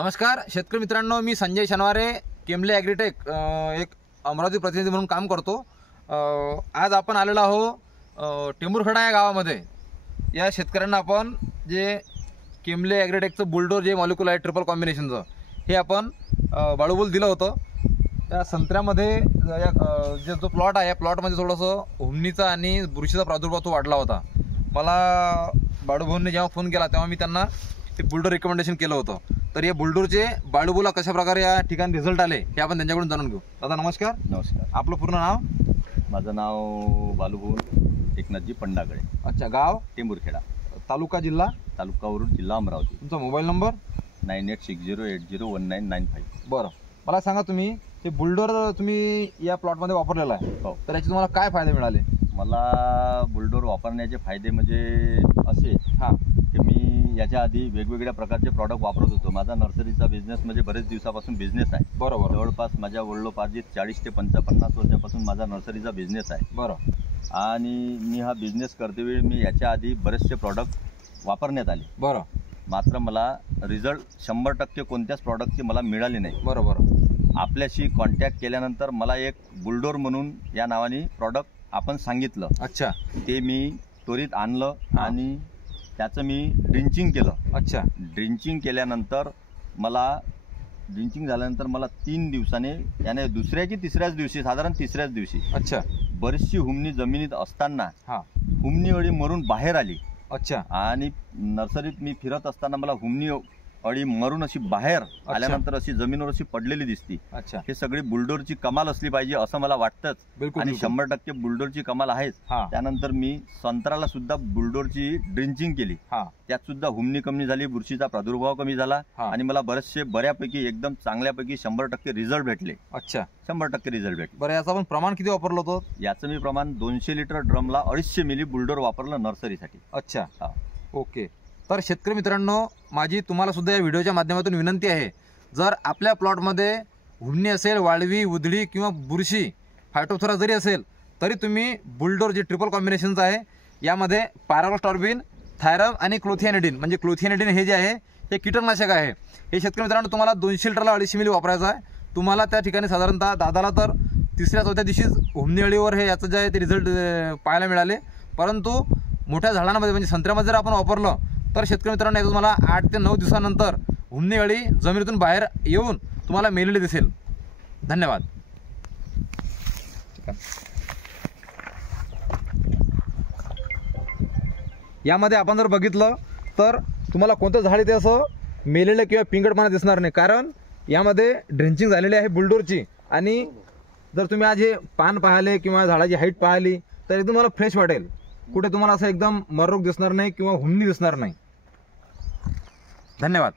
नमस्कार शेतकरी मित्रांनो, मी संजय शनवारे, केमले ॲग्रीटेक एक अमरावती प्रतिनिधी म्हणून काम करतो। आज आपण आलेलो आहो टेंभुरखेडा या गावामध्ये। या शेतकऱ्यांना आपण जे केमले ॲग्रीटेकचं बुलडोर जे मॉलिक्यूल आहे ट्रिपल कॉम्बिनेशनचं, हे आपण बाळूबोल दिलं होतं। त्या संत्र्यामध्ये जो प्लॉट आहे या प्लॉटमध्ये थोडंसं हुमणीचा आणि बुरशीचा प्रादुर्भाव तो वाढला होता। मला बाळूभाऊंनी जेव्हा फोन केला तेव्हा मी त्यांना ते बुलडोर रिकमेंडेशन केलं होतं। तर या बुलडोरचे बाळूबोला कशा प्रकारे या ठिकाणी रिझल्ट आले हे आपण त्यांच्याकडून जाणून घेऊ। दादा नमस्कार। नमस्कार। आपलं पूर्ण नाव? माझं नाव बाळूभाऊ एकनाथजी पंडागळे। अच्छा, गाव? टेंभुरखेडा, तालुका जिल्हा? तालुका वरुड, जिल्हा अमरावती। तुमचा मोबाईल नंबर? 9860801995। बरं, मला सांगा तुम्ही हे बुलडोर तुम्ही या प्लॉटमध्ये वापरलेला आहे, हो, तर याचे तुम्हाला काय फायदे मिळाले? मला बुलडोर वापरण्याचे फायदे म्हणजे असे की मी याच्या आधी वेगवेगळ्या प्रकारचे प्रॉडक्ट वापरत होतो। माझा नर्सरीचा बिझनेस म्हणजे बरेच दिवसापासून बिझनेस आहे। बरोबर। जवळपास माझ्या वडिलोपार्जित 40 ते 50 वर्षापासून माझा नर्सरीचा बिझनेस आहे। बरं। आणि मी हा बिझनेस करतेवेळी मी याच्या आधी बरेचसे प्रॉडक्ट वापरण्यात आले। बरं। मात्र मला रिझल्ट 100% कोणत्याच प्रॉडक्टचे मला मिळाले नाही। बरोबर। आपल्याशी कॉन्टॅक्ट केल्यानंतर मला एक बुलडोर म्हणून या नावाने प्रॉडक्ट आपण सांगितलं। अच्छा। ते मी त्वरित आणलं आणि त्याचं मी ड्रिंचिंग केलं। अच्छा। ड्रिंचिंग केल्यानंतर झाल्यानंतर मला 3 दिवसाने याने दुसऱ्या की तिसऱ्याच दिवशी, साधारण तिसऱ्याच दिवशी, अच्छा, बरीचशी हुमणी जमिनीत असताना हुमणी अळी मरून बाहेर आली। अच्छा। आणि नर्सरीत मी फिरत असताना मला हुमणी अळी मरून अशी बाहेर आल्यानंतर अशी जमिनीवर अशी पडलेली दिसती। अच्छा। हे सगळी बुलडोरची कमाल असली पाहिजे असं मला वाटतंच, आणि 100% बुलडोरची कमाल आहेच। त्यानंतर मी संत्र्याला सुद्धा बुलडोरची ड्रिंचिंग केली। त्यात सुद्धा हुमणी कमी झाली, बुरशीचा प्रादुर्भाव कमी झाला आणि मला बऱ्यापैकी एकदम चांगल्यापैकी 100% रिझल्ट भेटले। अच्छा, 100% रिझल्ट भेटले। बरं, याचं आपण प्रमाण किती वापरलं होतं? याचं मी प्रमाण 200 लिटर ड्रमला 250 मिली बुलडोर वापरलं नर्सरीसाठी। अच्छा, ओके। तर शेतकरी मित्रांनो, माझी तुम्हाला सुद्धा या व्हिडिओच्या माध्यमातून विनंती आहे, जर आपल्या प्लॉटमध्ये हुमणी असेल, वाळवी, उधळी किंवा बुरशी, फायटोथोरा जरी असेल तरी तुम्ही बुलडोर जे ट्रिपल कॉम्बिनेशनचं आहे यामध्ये पायरोस्टॉर्बिन, थायरम आणि क्लोथियानिडिन, म्हणजे क्लोथियानिडिन हे जे आहे हे कीटकनाशक आहे। हे शेतकरी मित्रांनो तुम्हाला 200 लिटरला 250 मिली वापरायचं आहे। तुम्हाला त्या ठिकाणी साधारणतः दादाला तर 3ऱ्या-4थ्या दिवशीच हुमणी अळीवर हे याचं जे आहे ते रिझल्ट पाहायला मिळाले। परंतु मोठ्या झाडांमध्ये म्हणजे संत्र्यामध्ये जर आपण वापरलं तर शेतकरी मित्रांनो याचं तुम्हाला 8 ते 9 दिवसानंतर हुमणी अळी जमिनीतून बाहेर येऊन तुम्हाला मेलेली दिसेल। धन्यवाद। यामध्ये आपण जर बघितलं तर तुम्हाला कोणतं झाड इथे असं मेलेलं किंवा पिंगटपणा दिसणार नाही, कारण यामध्ये ड्रिंचिंग झालेली आहे बुलडोरची। आणि जर तुम्ही आज हे पान पाहिले किंवा झाडाची हाईट पाहिली तर एकदम तुम्हाला फ्रेश वाटेल, कुठे तुम्हाला असं एकदम मररोग दिसणार नाही किंवा हुमणी दिसणार नाही। धन्यवाद।